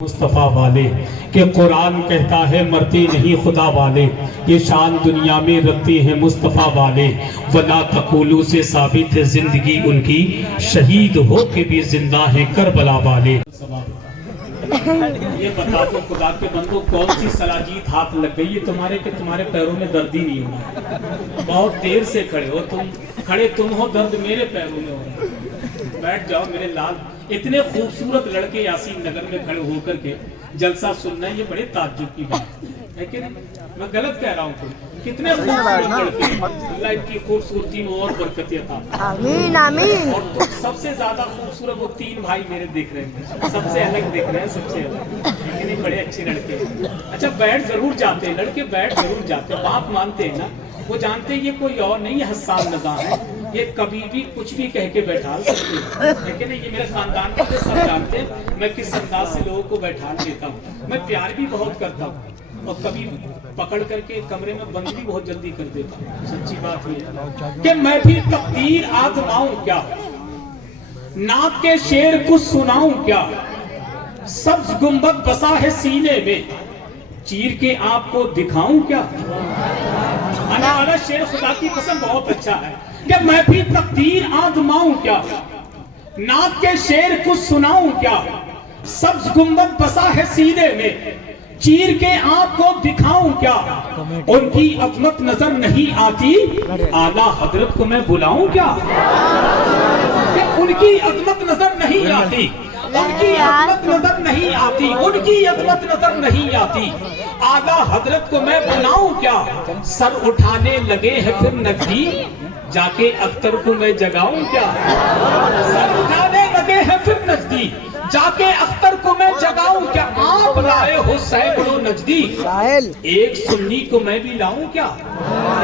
مصطفیٰ والے کہ قرآن کہتا ہے مرتے نہیں خدا والے، یہ شان دنیا میں رکھتے ہیں مصطفیٰ والے۔ ولا تقولو سے ثابت ہے زندگی ان کی، شہید ہو کے بھی زندہ ہے کربلا والے۔ یہ بتا دو خدا کے بندو کون سی صلاحیت ہاتھ لگ گئی ہے تمہارے کہ تمہارے پیروں میں درد ہی نہیں ہوا؟ بہت دیر سے کھڑے ہو تم ہو، درد میرے پیروں میں ہو رہا ہے۔ بیٹھ جاؤ میرے لال۔ اتنے خوبصورت لڑکے یاسین نگر میں کھڑے ہو کر کے جلسہ سننا یہ بڑے تعجب کی بات ہے کہ نہیں؟ میں غلط کہہ رہا ہوں کتنے خوبصورت لڑکے، اللہ ان کی خوبصورتی میں اور برکت عطا آمین آمین۔ اور تو سب سے زیادہ خوبصورت وہ تین بھائی میرے دیکھ رہے ہیں، سب سے الگ دیکھ رہے ہیں، سب سے الگ، لیکن بڑے اچھے لڑکے ہیں۔ اچھا بیٹھ ضرور جاتے ہیں لڑکے، بیٹھ ضرور جاتے ہیں، بات مانتے ہیں نا، وہ جانتے ہیں یہ کوئی اور نہیں ہے، حسان نظام ہے، یہ کبھی بھی کچھ بھی کہہ کے بیٹھا سکتے ہیں، لیکن یہ میرے خاندان کے سب جانتے ہیں میں کس انداز سے لوگوں کو بیٹھا دیتا ہوں۔ میں پیار بھی بہت کرتا ہوں اور کبھی پکڑ کر کے کمرے میں بند بھی بہت جلدی کر دیتا ہوں۔ سچی بات یہ ہے کہ میں بھی تقدیر آزماؤں کیا، نعت کے شعر کچھ سناؤں کیا، سبز گنبد بسا ہے سینے میں، چیر کے آپ کو دکھاؤں کیا۔ انا شعر خدا کی قسم بہت اچھا ہے کہ میں بھی تقدیر آزماؤں کیا، نعت کے شعر کچھ سناؤں کیا، سبز گنبد بسا ہے سینے میں، چیر کے آپ کو دکھاؤں کیا۔ ان کی عظمت نظر نہیں آتی، اعلیٰ حضرت کو میں بلاؤں کیا۔ کہ ان کی عظمت نظر نہیں آتی، ان کی عظمت نظر نہیں آتی، ان کی عظمت نظر نہیں آتی، اعلیٰ حضرت کو میں بلاؤں کیا۔ سر اٹھانے لگے ہیں پھر نقدی، جا کے اختر کو میں جگاؤں کیا۔ سر اٹھانے لگے ہیں پھر نقدی، جا کے اختر کو میں جگاؤں کیا۔ آپ لائے ہو سینکڑوں نجدی، ایک سنی کو میں بھی لاؤں کیا،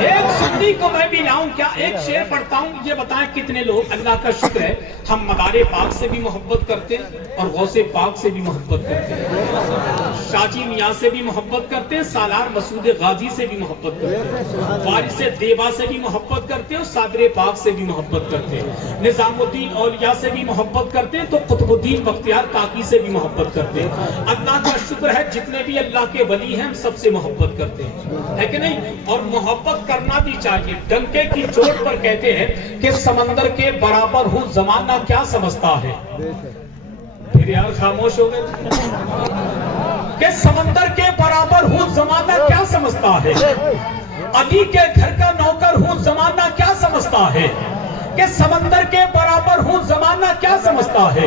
ایک سنی کو میں بھی لاؤں کیا۔ ایک شعر پڑھتا ہوں، یہ بتائیں کتنے لوگ، اللہ کا شکر ہے ہم مدار پاک سے بھی محبت کرتے ہیں اور غوث پاک سے بھی محبت کرتے ہیں، شاہ جی میاں سے بھی محبت کرتے ہیں، سالار مسعود غازی سے بھی محبت کرتے ہیں، وارث دیوا سے بھی محبت کرتے ہیں اور صادر پاک سے بھی محبت کرتے ہیں، نظام الدین اولیاء سے بھی محبت کرتے ہیں تو قطب الدین بختیار کاکی سے بھی محبت کرتے ہیں۔ اللہ کا شکر ہے جتنے بھی اللہ کے ولی ہیں ہم سب سے محبت کرتے ہیں، ہے کہ نہیں؟ اور محبت کرنا بھی چاہیے۔ ڈنکے کی چوٹ پر کہتے ہیں کہ سمندر کے برابر ہوں زمانہ کیا سمجھتا ہے، پھر یار خاموش ہو گئے، کہ سمندر کے برابر ہوں زمانہ کیا سمجھتا ہے، علی کے گھر کا نوکر ہوں زمانہ کیا سمجھتا ہے، کہ سمندر کے برابر ہوں زمانہ کیا سمجھتا ہے۔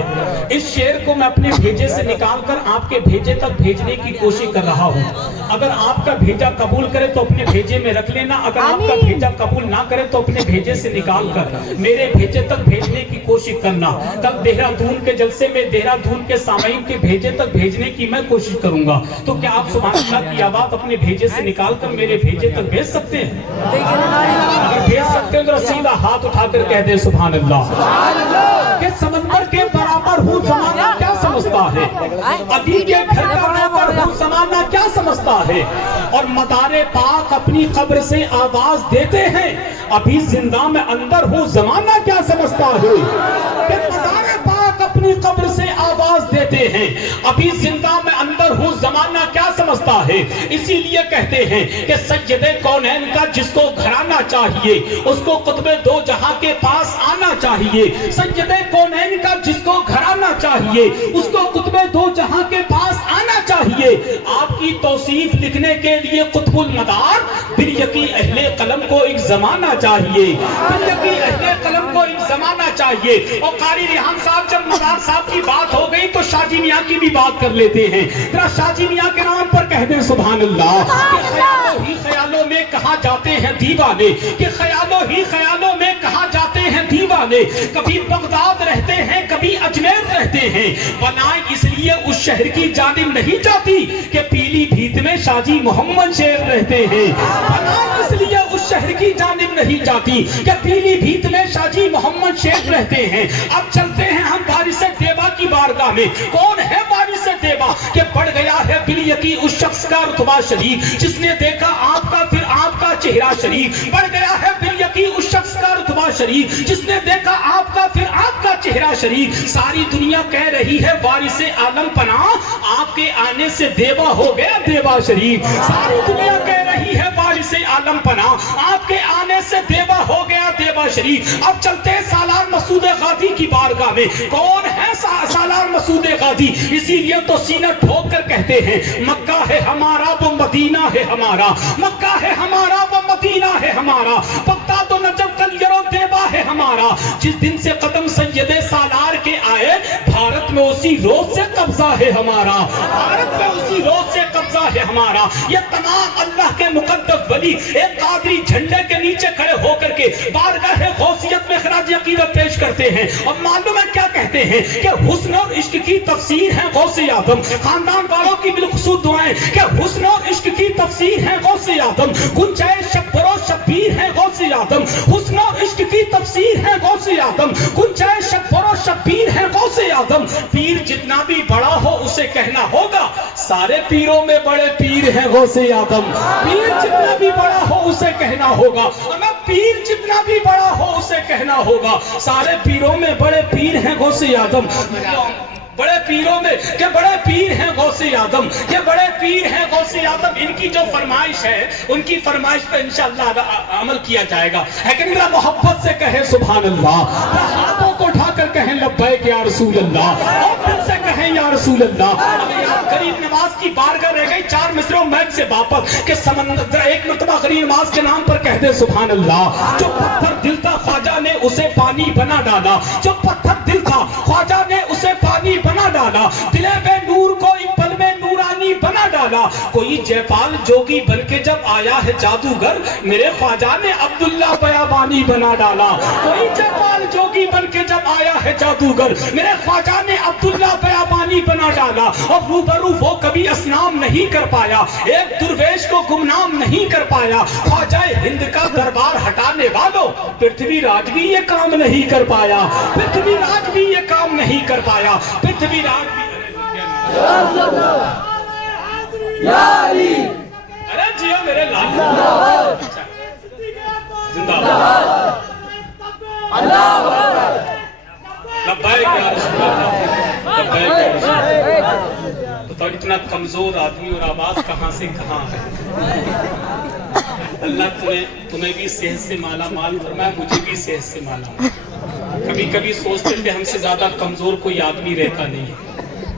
اس شعر کو میں اپنے بھیجے سے نکال کر آپ کے بھیجے تک بھیجنے کی کوشش کر رہا ہوں۔ اگر آپ کا بھیجا قبول کرے تو اپنے بھیجے میں رکھ لینا، اگر آپ کا بھیجا قبول نہ کرے تو اپنے بھیجے سے نکال کر میرے بھیجے تک بھیجنے کی کوشش کرنا۔ کل دہرادون کے جلسے میں دہرادون کے سامعین کے بھیجے تک بھیجنے کی میں کوشش کروں گا، تو کیا آپ سبحان اللہ کی آواز اپنے بھیجے سے نکال کر میرے بھیجے تک بھیج سکتے ہیں؟ اگر بھیج سکتے ہیں تو سیدھا ہاتھ اٹھا کر کہہ دے سبحان اللہ۔ کہ سمندر کے برابر ہوں زمانہ کیا سمجھتا ہے، علی کے گھر کا نوکر ہوں زمانہ کیا سمجھتا ہے، اور مدار پاک اپنی قبر سے آواز دیتے ہیں ابھی زندہ میں اندر ہوں زمانہ کیا سمجھتا ہے۔ کہ مدار پاک اپنی قبر سے آواز دیتے ہیں ابھی زندہ میں اندر ہوں زمانہ کیا سمجھتا ہے۔ اسی لیے کہتے ہیں کہ سید کونین کا جس کو گھرانا چاہیے اس کو قطب دو جہاں کے پاس آنا چاہیے، سید کونین کا جس کو گھرانا چاہیے اس کو قطب دو جہاں کے پاس آنا چاہیے۔ آپ کی توصیف لکھنے کے لیے قطب المدار بریقی اہل قلم کو ایک زمانہ چاہیے، بریقی اہل قلم کو ایک زمانہ چاہیے۔ اور قاری ریحان صاحب جب مدار صاحب کی بات ہو گئی تو شاہ جی میاں کی بھی بات کر لیتے ہیں، ذرا شاہ جی میاں کے نام پر کہہ دیں سبحان اللہ۔ کہ خیالوں ہی خیالوں میں کہاں جاتے ہیں دیوانے، کہ خیالوں ہی خیالوں میں کہاں جاتے ہیں دیوانے، کبھی بغداد رہتے ہیں کبھی اجمیر رہتے ہیں، بنائیں اس لیے اس شہر کی جانب نہیں جاتی کہ پیلی بھیت میں شاہ جی محمد شیر رہتے ہیں، بنائیں اس لیے اس شہر کی جانب نہیں جاتی کہ پیلی بھیت میں شاہ جی محمد شیر رہتے ہیں۔ اب چلتے ہیں ہم وارث دیوا کی بارگاہ میں۔ کون ہے وارث دیوا؟ کہ بڑھ گیا ہے بریقی اس شخص کا رتبہ شریف جس نے دیکھا آپ کا پھر آپ کا چہرہ شریف، بڑھ گیا ہے بریقی اس شخص کا رتبہ شریف, جس نے دیکھا آپ کا پھر آپ کا چہرہ شریف. ساری دنیا کہہ رہی ہے وارث عالم پناہ, آپ کے آنے سے دیوا ہو گیا دیوا شریف. ساری دنیا کہہ رہی ہے وارث عالم پناہ, آپ کے آنے سے دیوا ہو گیا دیوا شریف. اب چلتے ہیں سالار مسعود غازی کی بارگاہ میں. کون ہے سالار مسعود غازی؟ اسی لیے تو سینہ ٹھوک کر کہتے ہیں مکہ ہے ہمارا وہ مدینہ ہے ہمارا, مکہ ہے ہمارا وہ مدینہ ہے ہمارا, بغداد و نجف کلیرو دیوا ہے ہمارا. جس دن سے قدم سید سالار کے آئے, بھارت میں اسی روز سے قبضہ ہے ہمارا, بھارت میں اسی روز سے قبضہ ہے ہمارا. یہ تمام اللہ کے مقدس ولی ایک قادری جھنڈے کے نیچے کھڑے ہو کر کے بارگاہ غوثیت میں خراج عقیدت پیش کرتے ہیں. اور معلوم ہے کیا کہتے ہیں کہ حسن اور عشق کی تفسیر ہے غوث اعظم. خاندان والوں کی بالخصوص دعائیں کہ حسن اور عشق کی تفسیر ہے غوث اعظم. گنجائے شبر و شبیر ہے غوث اعظم. حسن اور عشق کی تفسیر ہے غوث اعظم. گنجائے شبر و شبیر ہے غوث اعظم. پیر جتنا بھی بڑا ہو اسے کہنا ہوگا سارے پیروں میں بڑے پیر ہیں غوث اعظم. پیر جتنا بھی بڑا ہو اسے کہنا ہوگا, پیر جتنا بھی بڑا ہو اسے کہنا ہوگا سارے پیروں میں بڑے پیر ہیں غوث اعظم. بڑے پیروں میں کہ بڑے پیر ہیں غوث اعظم, کہ بڑے پیر ہیں غوث اعظم. ان کی جو فرمائش ہے ان کی فرمائش پہ انشاءاللہ عمل کیا جائے گا. لیکن ذرا محبت سے کہیں سبحان اللہ, ہاتھوں کو اٹھا کر کہیں لبیک یا رسول اللہ, اور دل سے کہیں یا رسول اللہ. غریب نواز کی بارگاہ رہ گئی 4 مصروں میچ سے واپس کہ سمندر ایک مرتبہ غریب نواز کے نام پر کہہ دے سبحان اللہ. جو پتھر دل تھا خواجہ نے اسے پانی بنا ڈالا, جو پتھر دل تھا خواجہ نے اسے پانی بنا ڈالا. دلے بے نور کو ایک پل میں نورانی بنا ڈالا. کوئی جے پال جوگی بن کے جب آیا ہے جادوگر, میرے خواجہ نے عبداللہ بیابانی بنا ڈالا. کوئی جے پال جوگی بن کے جب آیا ہے جادوگر, میرے خواجہ نے عبداللہ بیابانی بنا ڈالا. اور روبرو وہ کبھی اسنام نہیں کر پایا, ایک درویش کو گمنام نہیں کر پایا. خواجہ ہند کا دربار ہٹانے والوں پرتھوی راج بھی یہ کام نہیں کر پایا, پرتھوی راج بھی یہ کام نہیں کر پایا. پرتھوی راج بھی ارے جیو میرے لال زندہ لبیک یا رسول اللہ, لبیک یا رسول اللہ. بتاؤ اتنا کمزور آدمی اور آواز کہاں سے کہاں ہے. اللہ تمہیں بھی صحت سے مالا مال فرمائے, مجھے بھی صحت سے مالا مال. کبھی کبھی سوچتے تھے ہم سے زیادہ کمزور کوئی آدمی رہتا نہیں ہے.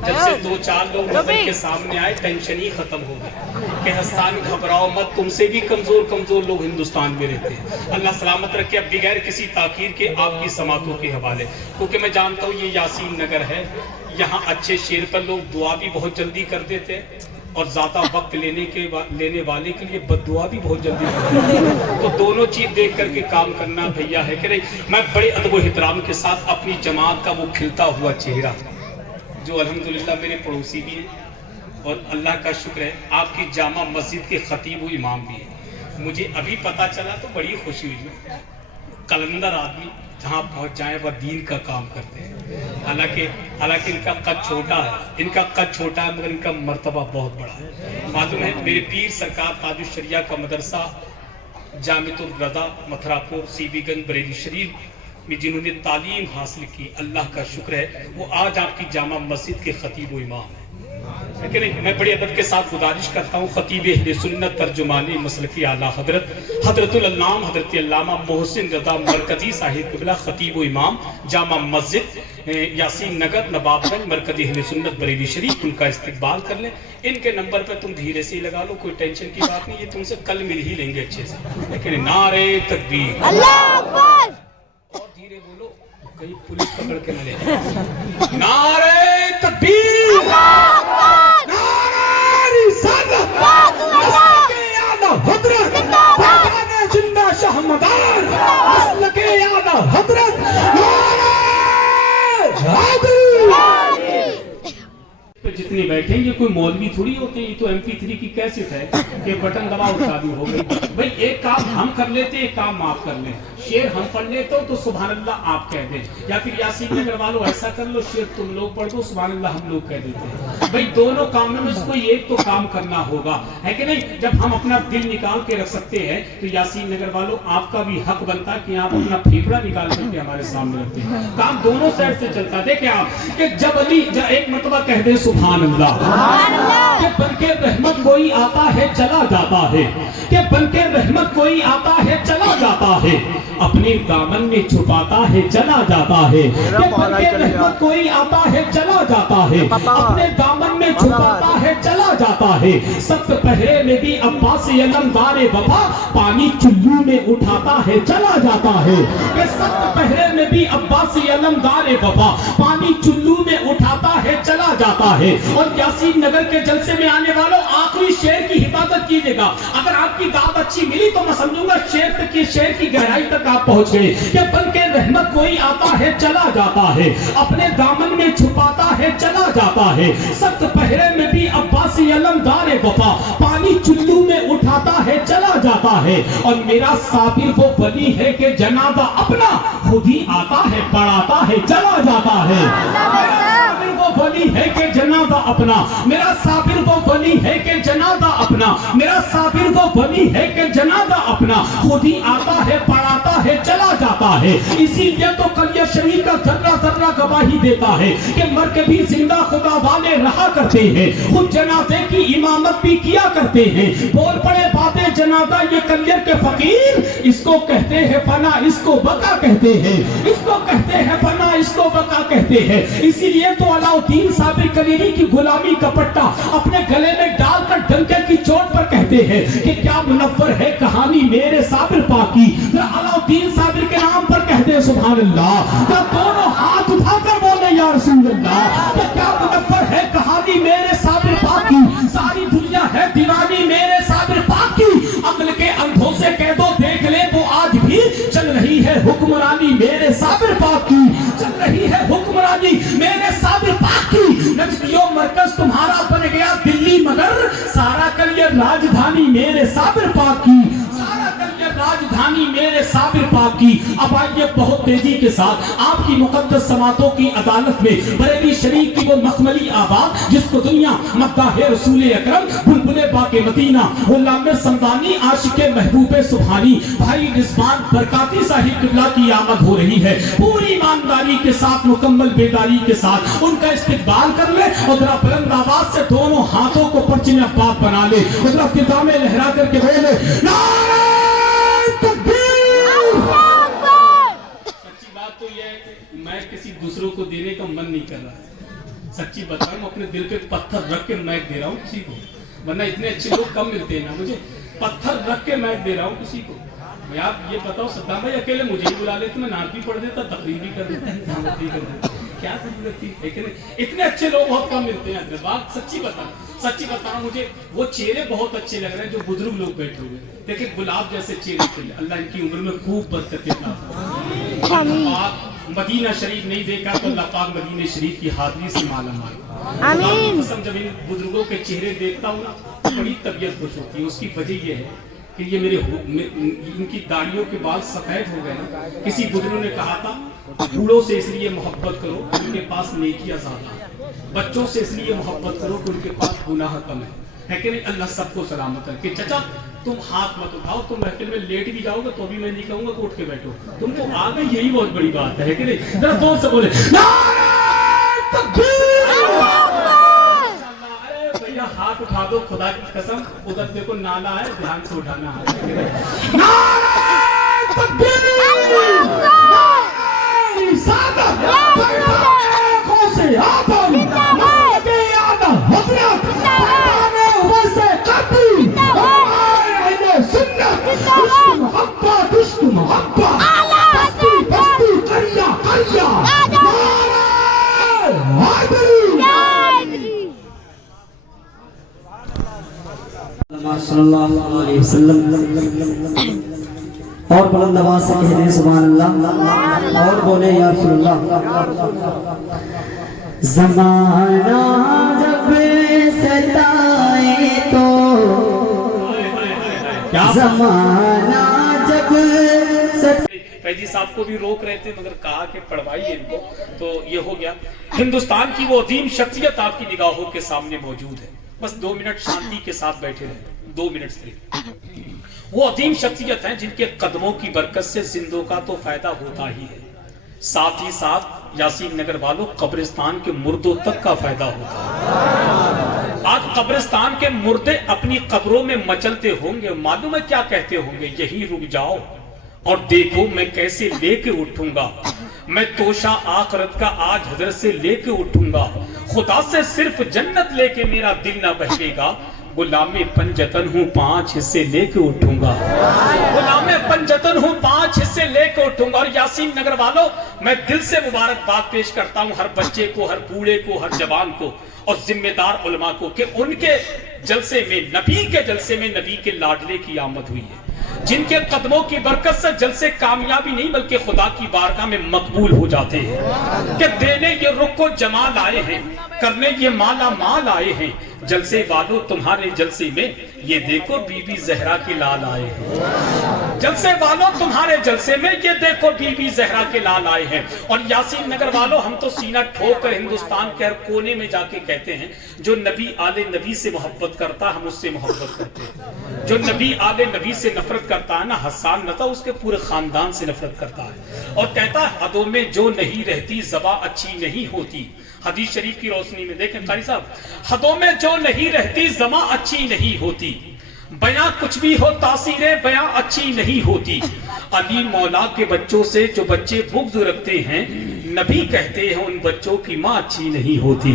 جب سے 2-4 لوگ نظر کے سامنے آئے ٹینشن ہی ختم ہو گئی کہ حسان گھبراؤ مت, تم سے بھی کمزور لوگ ہندوستان میں رہتے ہیں. اللہ سلامت رکھے. اب بغیر کسی تاخیر کے آپ کی سماعتوں کے حوالے, کیونکہ میں جانتا ہوں یہ یاسین نگر ہے, یہاں اچھے شعر پر لوگ دعا بھی بہت جلدی کر دیتے اور زیادہ وقت لینے والے کے لیے بد دعا بھی بہت جلدی کرتے ہیں. تو دونوں چیز دیکھ کر کے کام کرنا بھیا ہے کہ نہیں. میں بڑے ادب و احترام کے ساتھ اپنی جماعت کا وہ کھلتا ہوا چہرہ جو الحمدللہ میرے پڑوسی بھی ہیں اور اللہ کا شکر ہے آپ کی جامع مسجد کے خطیب و امام بھی ہیں. مجھے ابھی پتا چلا تو بڑی خوشی ہوئی. قلندر آدمی جہاں پہنچ جائیں وہ دین کا کام کرتے ہیں. حالانکہ ان کا قد چھوٹا ہے, مگر ان کا مرتبہ بہت بڑا ہے. معلوم ہے میرے پیر سرکار تاج الشریعہ کا مدرسہ جامعۃ الرضا متھرا پور سی بی گنج بریلی شریف میں جنہوں نے تعلیم حاصل کی, اللہ کا شکر ہے وہ آج آپ کی جامع مسجد کے خطیب و امام ہیں. لیکن میں بڑی ادب کے ساتھ گزارش کرتا ہوں خطیب اہل سنت ترجمانی مسلکی اعلیٰ حضرت العلامہ حضرت علامہ محسن رضا مرکزی صاحب قبلہ خطیب و امام جامع مسجد یاسین نگر نواب گنج مرکزی اہل سنت بریلی شریف, ان کا استقبال کر لیں. ان کے نمبر پہ تم دھیرے سے ہی لگا لو, کوئی ٹینشن کی بات نہیں, یہ تم سے کل مل ہی لیں گے اچھے سے. لیکن نعرہ تکبیر, اللہ اکبر, اور دھیرے بولو کہیں پولیس پکڑ کے نہ لے جائے. نعرہ تکبیر, نعرہ رسالت, مسلک اعلیٰ حضرت پہچانے زندہ شہمدار, مسلک اعلیٰ حضرت نعرہ حیدر. جتنے بیٹھیں یہ کوئی مولوی تھوڑی ہوتے ہیں, یہ تو MP3 کی کیسٹ ہے کہ بٹن دباؤ شادی ہو گئی. بھئی ایک کام ہم کر لیتے, ایک کام آپ کر لیں. شعر ہم پڑھ لیتے ہو تو سبحان اللہ آپ کہہ دیں, یا پھر یاسین نگر والوں ایسا کر لو شعر تم لوگ پڑھ دو سبحان اللہ ہم لوگ کہہ دیتے ہیں. भाई दोनों कामों में से कोई एक तो काम करना होगा, है कि नहीं। जब हम अपना दिल निकाल के रख सकते हैं तो यासीन नगर वालों आपका भी हक बनता है कि आप अपना फेफड़ा निकाल करके हमारे सामने रखते हैं। काम दोनों साइड से चलता है। देखे आप कि जब अली एक मतबा कह दे सुभान अल्लाह, कि बनके रहमत कोई आता है चला जाता है, कि बनके रहमत कोई आता है चला जाता है, अपने दामन में छुपाता है चला जाता है, कि बनके रहमत कोई आता है चला जाता है, अपने दामन में छुपाता है चला जाता है। सख्त पहरे में भी अब्बास अलमदार वफा पानी चुल्लू में उठाता है चला जाता है, कि सख्त पहरे में भी अब्बास अलमदार वफा पानी चुल्लू में उठाता है चला जाता है। और यासीन नगर के जलसे में आने वालों आखिरी शेर की हिफाजत कीजिएगा। अगर आपकी दाद अच्छी मिली तो मैं समझूंगा शेर तक की शेर की गहराई तक आप पहुंच गए। कि बनके रहमत कोई आता है चला जाता है, अपने दामन में छुपाता है चला जाता है, सख्त पहरे में भी अब्बासी अलमदार वफा पानी चुल्लू में उठाता है चला जाता है। और मेरा साबिर वो वली है कि जनाजा अपना खुद ही आता है पढ़ाता है चला जाता है। वो वली है कि जनाजा अपना, मेरा साबिर वो वली है कि जनाजा अपना, मेरा साबिर वो वली है कि जनाजा अपना खुद ही आता है पढ़ाता है चला जाता है। इसीलिए तो कलिया शरीफ का जर्रा जर्रा गवाही देता है कि मर के भी जिंदा खुदा वाले रहा करते हैं, खुद जनाजे की इमामत भी किया करते हैं। बोल पड़े बातें जनाजा ये कलियर के फकीर, इसको कहते हैं फना इसको बका कहते हैं, इसको कहते हैं फना इसको बका कहते हैं। इसीलिए तो अलाउद्दीन साबिर कलीरी की गुलामी का पट्टा अपने गले में डालकर डंके की चोट पर कहते हैं कि क्या मुनव्वर है कहानी मेरे साबिर पाक की। अलाउद्दीन साबिर के नाम पर कहते हैं सुभान अल्लाह, क्या दोनों हाथ उठाकर बोले या रसूल अल्लाह, क्या मुनव्वर है कहानी मेरे साबिर पाक की। सारी दुनिया है दीवानी मेरे साबिर पाक की, अक्ल के अंधों से कह दो देख ले वो आज भी चल रही है हुक्मरानी मेरे साबिर पाक की, चल रही है हुक्मरानी मेरे साबिर पाक की। नजदियों मरकज तुम्हारा बन गया दिल्ली मगर सारा कलियर राजधानी मेरे साबिर पाक की, सारा कलियर राजधानी मेरे साबिर पाक की। अब आइए बहुत तेजी के साथ आपकी मुकद्दस समातों की अदालत में बरेली शरीफ की वो मखमली आवाज जिसको दुनिया मद्दाह रसूल अकरम बुलबुले बाके मदीना गुलाम समदानी आशिके महबूबे सुभानी भाई रिजवान बरकाती साहिब किबला की आमद हो रही है। पूरी ईमानदारी के साथ मुकम्मल बेदारी के साथ उनका इस्तकबाल कर ले और जरा बुलंद आवाज से दोनों हाथों को परचम पाक बना ले और जरा फिजाएं लहरा करके बोले नारे तकबीर। सच्ची बात तो यह है कि मैं किसी दूसरों को देने का मन नहीं कर रहा। सच्ची बता रहा हूँ, अपने दिल पे पत्थर रख के मैक दे रहा हूँ किसी को, वरना इतने अच्छे लोग कम मिलते हैं ना। मुझे पत्थर रख के मैक दे रहा हूँ किसी को। मैं आप ये बताओ सद्दाम भाई अकेले मुझे ही बुला लेते, मैं नाक भी पढ़ देता, तकरीर भी कर देता, भी कर देता, क्या जरूरत थी। लेकिन इतने अच्छे लोग बहुत कम मिलते हैं। बात सच्ची बता रहा, मुझे वो चेहरे बहुत अच्छे लग रहे हैं जो बुजुर्ग लोग बैठे हुए। देखिए गुलाब जैसे चेहरे थे, अल्लाह इनकी उम्र में खूब बरकत आप मदीना शरीफ नहीं देखा तो अल्लाह पाक मदीना शरीफ की हाजिरी से माला माल। आमीन। जब इन बुजुर्गों के चेहरे देखता हूँ ना तो बड़ी तबीयत खुश होती है। उसकी वजह यह है कि ये इनकी दाढ़ियों के बाल सफेद हो गए ना। किसी बुजुर्ग ने कहा था बूढ़ों से इसलिए मोहब्बत करो उनके पास नेकियां ज्यादा, बच्चों से इसलिए मोहब्बत करो कि उनके पास गुनाह कम है कि नहीं। अल्लाह सबको सलामत रखे। चाचा तुम हाथ मत उठाओ, तुम महफिल में लेट भी जाओगे तो भी मैं नहीं कहूंगा कि उठ के बैठो, तुमको आ गई यही बहुत बड़ी बात है कि नहीं। जरा जोर से बोले नारे तकबीर। भैया हाथ उठा दो खुदा की कसम, उधर देखो नाला है ध्यान से उठाना है। नारे तकबीर। और बुलंद आवाज से कह दे सुभान अल्लाह और बोले या रसूलुल्लाह। ज़माना जब सताए तो ज़माना जब फैजी साहब को भी रोक रहे थे मगर कहा कि पढ़वाइए इनको, तो ये हो गया। हिंदुस्तान की वो अजीम शख्सियत आपकी निगाहों के सामने मौजूद है, बस 2 मिनट शांति के साथ बैठे रहे, 2 मिनट सिर्फ। वो अजीम शख्सियत हैं जिनके कदमों की बरकत से जिंदों का तो फायदा होता ही है, साथ ही साथ यासीन नगर वालों कब्रिस्तान के मुर्दों तक का फायदा होता है। आज कब्रिस्तान के मुर्दे अपनी कब्रों में मचलते होंगे, मालूम है क्या कहते होंगे, यहीं रुक जाओ और देखो मैं कैसे लेके उठूंगा, मैं तोशा आखिरत का आज हजरत से लेके उठूंगा, खुदा से सिर्फ जन्नत लेके मेरा दिल ना बहकेगा, गुलामे पंजतन हूँ 5 हिस्से लेके उठूंगा, गुलामे पंजतन हूँ 5 हिस्से लेके उठूंगा। और यासीन नगर वालों, मैं दिल से मुबारकबाद पेश करता हूँ हर बच्चे को, हर बूढ़े को, हर जवान को और जिम्मेदार उलमा को कि उनके जलसे में, नबी के जलसे में नबी के लाडले की आमद हुई है, जिनके कदमों की बरकत से जलसे कामयाबी नहीं बल्कि खुदा की बारगाह में मकबूल हो जाते हैं कि देने ये रुख को जमाल आए हैं, करने ये माला माल आए हैं, जलसे वालों तुम्हारे जलसे में ये देखो बीबी जहरा के लाल आए हैं, जलसे वालों तुम्हारे जलसे में ये देखो बीबी जहरा के लाल आए हैं। और यासीन नगर वालों, हम तो सीना ठोक कर हिंदुस्तान के हर कोने में जाके कहते हैं जो नबी आले नबी से मोहब्बत करता हम उससे मोहब्बत करते हैं, जो नबी आले नबी से नफरत करता है ना, हसन नता उसके पूरे खानदान से नफरत करता है और कहता है हदों में जो नहीं रहती ज़बा अच्छी नहीं होती। हदीस शरीफ की रोशनी में देखें कारी साहब, हदों में जो नहीं रहती ज़मा अच्छी नहीं होती, बयां कुछ भी हो तासीरें बयां अच्छी नहीं होती। अली मौला के बच्चों से जो बच्चे बुग़्ज़ रखते हैं, नबी कहते हैं उन बच्चों की माँ अच्छी नहीं होती,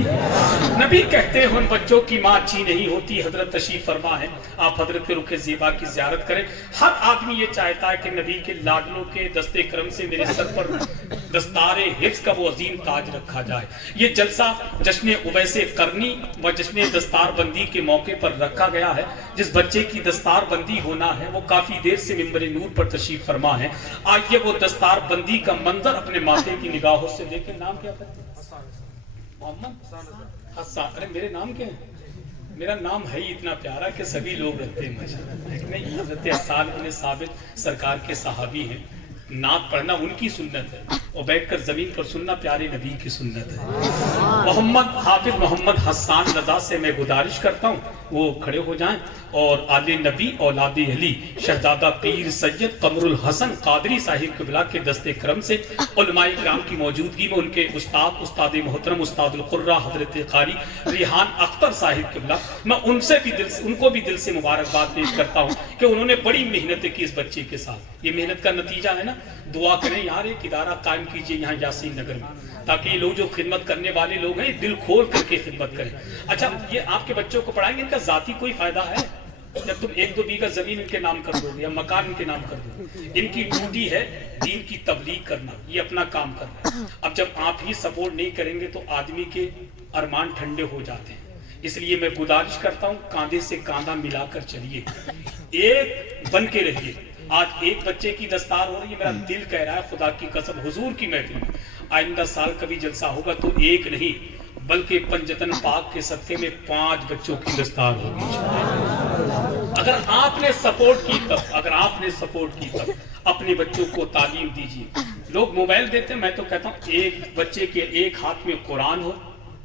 नबी कहते हैं उन बच्चों की माँ अच्छी नहीं होती। हजरत तशरीफ फरमा है, आप हजरत के रुखे ज़ेबा की ज़ियारत करें। हर आदमी ये चाहता है कि नबी के लाडलों के दस्ते करम से मेरे सर पर दस्तारे हिफ्ज़ का वो अजीम ताज रखा जाए। ये जलसा जश्न उवैसे करनी व जश्न दस्तार बंदी के मौके पर रखा गया है। जिस बच्चे की दस्तार बंदी होना है वो काफी देर से मिंबर नूर पर तशरीफ फरमा है। आइए वो दस्तार बंदी का मंजर अपने माथे की निगाहों से लेकर, नाम क्या है? मोहम्मद हसन। अरे मेरे नाम क्या है? मेरा नाम है ही इतना प्यारा कि सभी लोग रखते हैं माशाअल्लाह। नहीं, हज़रत हसन इब्न साबित सरकार के सहाबी हैं, नात पढ़ना उनकी सुन्नत है और बैठकर जमीन पर सुनना प्यारे नबी की सुन्नत है। मोहम्मद हाफिज मोहम्मद हसन रजा से मैं गुजारिश करता हूँ वो खड़े हो जाएं और आले नबी औलादे अली शहजादा पीर सैयद कमरुल हसन कादरी साहिब क़िबला के दस्ते करम से उलमाए किराम की मौजूदगी में उनके उस्ताद मोहतरम उस्तादुल कुर्रा हजरत कारी रिहान अख्तर साहिब क़िबला, मैं उनको भी दिल से मुबारकबाद पेश करता हूँ कि उन्होंने बड़ी मेहनत की इस बच्चे के साथ। ये मेहनत का नतीजा है ना, दुआ करें यार एक इदारा कायम कीजिए यहाँ यासीन नगर में, ताकि ये लोग जो खिदमत करने वाले लोग हैं दिल खोल करके खिदमत करें। अच्छा, ये आपके बच्चों को पढ़ाएंगे, इनका जाती कोई फायदा है? जब तुम 1-2 बीघा जमीन इनके नाम कर दोगे या मकान इनके नाम कर दोगे, इनकी ड्यूटी है दीन की तबलीग करना, ये अपना काम कर रहे हैं। अब जब आप ही सपोर्ट नहीं करेंगे तो आदमी के अरमान ठंडे हो जाते हैं। इसलिए मैं गुजारिश करता हूँ कांधे से कांधा मिलाकर चलिए, एक बन के रहिए। आज एक बच्चे की दस्तार हो रही है, मेरा दिल कह रहा है खुदा की कसम हुजूर की महफिल में आइंदा साल कभी जलसा होगा तो एक नहीं बल्कि पंजतन पाक के सदके में 5 बच्चों की दस्तार होगी। अगर आपने सपोर्ट की तब, अगर आपने सपोर्ट की तब अपने बच्चों को तालीम दीजिए। लोग मोबाइल देते हैं, मैं तो कहता हूँ एक बच्चे के एक हाथ में कुरान हो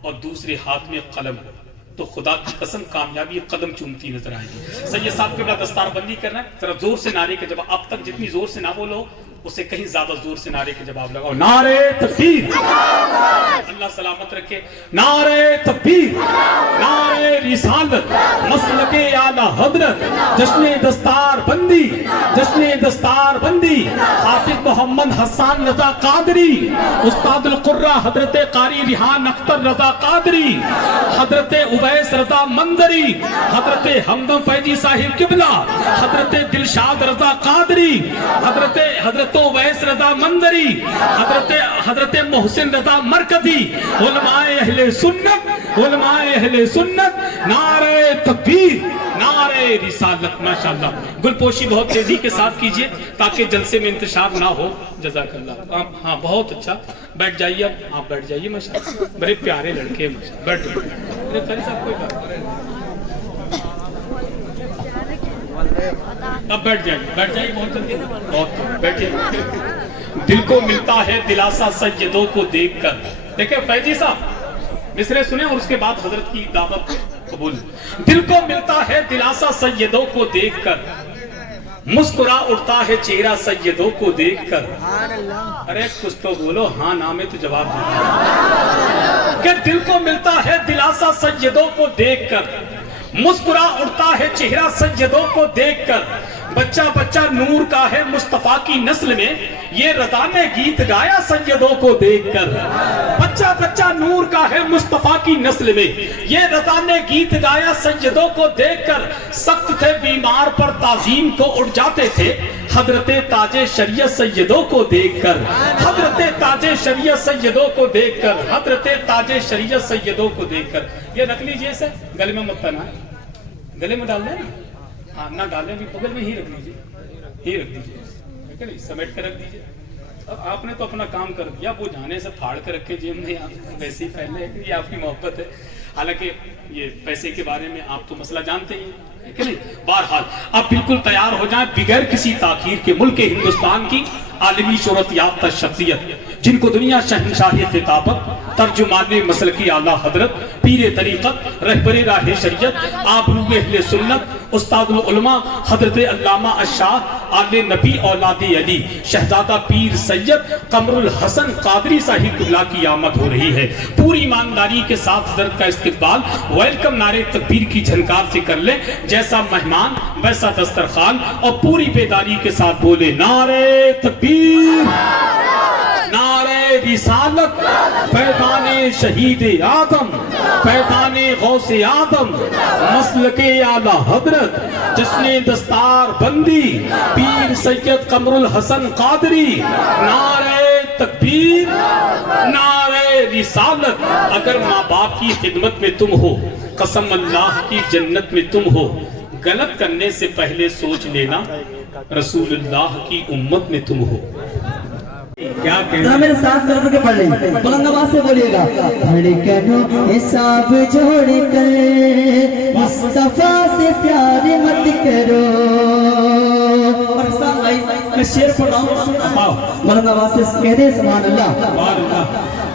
और दूसरे हाथ में कलम हो तो खुदा की कसम कामयाबी कदम चूमती नजर आएगी। सैयद साहब के बड़ा दस्तार बंदी करना है, जरा जोर से नारे के जवाब, अब तक जितनी जोर से ना बोलो उसे कहीं ज्यादा जोर से नारे के जवाब लगाओ। नारे तकबीर, अल्लाह सलामत रखे। नारे तकबीर, नारे रिसालत, मसलके आला हजरत, जश्न दस्तार बंदी, जश्न दस्तार बंदी, हाफिज मोहम्मद हसन रजा कादरी, उस्तादुल कुर्रा हजरत कारी रिहान अख्तर रजा कादरी, हजरत उवैस रजा मंदरी, हजरत हमदम फैजी साहिब क़िबला, हजरत दिलशाद रजा कादरी, हजरत उवैस रजा मंदरी, हजरत मोहसिन रजा मरकजी, उलमाए अहले सुन्नत, उलमाए अहले सुन्नत, नारे तकबीर, नारे रिसालत। माशाअल्लाह, गुलपोशी बहुत तेजी के साथ कीजिए ताकि जलसे में इंतशार ना हो। जज़ाकल्लाह। आप हाँ बहुत अच्छा, बैठ जाइए, आप बैठ जाइए। माशाअल्लाह बड़े प्यारे लड़के, बैठ अब बैठ जाइए, बैठ जाइए, बहुत जल्दी, बहुत बैठिए। दिल को मिलता है दिलासा सैयदों को देखकर। देखिए फैजी साहब मिसरे सुने और उसके बाद हजरत की दावत कबूल। दिल को मिलता है दिलासा सैयदों को देखकर, मुस्कुरा उठता है चेहरा सैयदों को देखकर। अरे कुछ तो बोलो, हाँ ना में तो जवाब दो कि दिल को मिलता है दिलासा सैयदों को देखकर, मुस्कुरा उठता है चेहरा सैयदों को देखकर। बच्चा बच्चा नूर का है मुस्तफा की नस्ल में, ये रज़ा ने गीत गाया सैयदों को देखकर। बच्चा बच्चा नूर का है मुस्तफा की नस्ल में, ये रज़ा ने गीत गाया सैयदों को देखकर। सख्त थे बीमार पर ताजीम को उठ जाते थे, हजरते ताजे शरीयत सैयदों को देखकर। हजरते ताजे शरीयत सैयदों को देखकर, हजरते ताजे शरीयत सैयदों को देखकर। ये रख लीजिए इसे, गले में मत पहना, गले में डाल देना, हाँ ना डालें भी बगल में ही रख लीजिए, ही रख दीजिए, ठीक है नहीं, समेट कर रख दीजिए। अब आपने तो अपना काम कर दिया, वो जाने से फाड़ कर रखे जेब में, आप वैसे ही पहले, ये आपकी मोहब्बत है। हालांकि ये पैसे के बारे में आप तो मसला जानते ही हैं कि नहीं। बहरहाल अब बिल्कुल तैयार हो जाएं बिगैर किसी ताखीर के, मुल्क हिंदुस्तान की आलमी शोहरत याफ्ता शख्सियत, जिनको दुनिया शहंशाही खिताबत, तर्जुमाने मसल की आला हजरत, पीर तरीक़त, रहबरे राह शरीयत, आबरूए अहले सुन्नत, उस्तादुल उलमा हजरत अल्लामा अशाह आले नबी औलादे अली शहजादा पीर सैयद कमरुल हसन कादरी साहिब किबला की आमद हो रही है। पूरी ईमानदारी के साथ हजरत का इस्तकबाल वेलकम नारे तकबीर की झनकार से कर ले। जैसा मेहमान वैसा दस्तरखान, और पूरी बेदारी के साथ बोले नारे तकबीर, नारे रिसालत, फैज़ाने शहीद आदम, फैज़ाने गौसे आदम, मसलके आला हजरत, जश्ने दस्तार बंदी पीर सैयद कमरुल हसन कादरी। नारे तकबीर, नारे रिसालत। अगर माँ बाप की खिदमत में तुम हो, कसम अल्लाह की जन्नत में तुम हो। गलत करने से पहले सोच लेना रसूलुल्लाह की उम्मत में तुम हो। क्या कहना मेरे साथ मिलकर के पढ़ लेंगे, बुलंद आवाज से बोलिएगा। धड़कनों हिसाब जोड़ कर मुस्तफा से प्यार मत करो। और साथ भाई मैं शेर पढ़ाऊं, बुलंद आवाज से कह दे सुभान अल्लाह।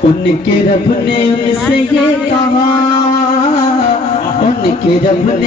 उनके रब ने उनसे ये कहा, उनके रब ने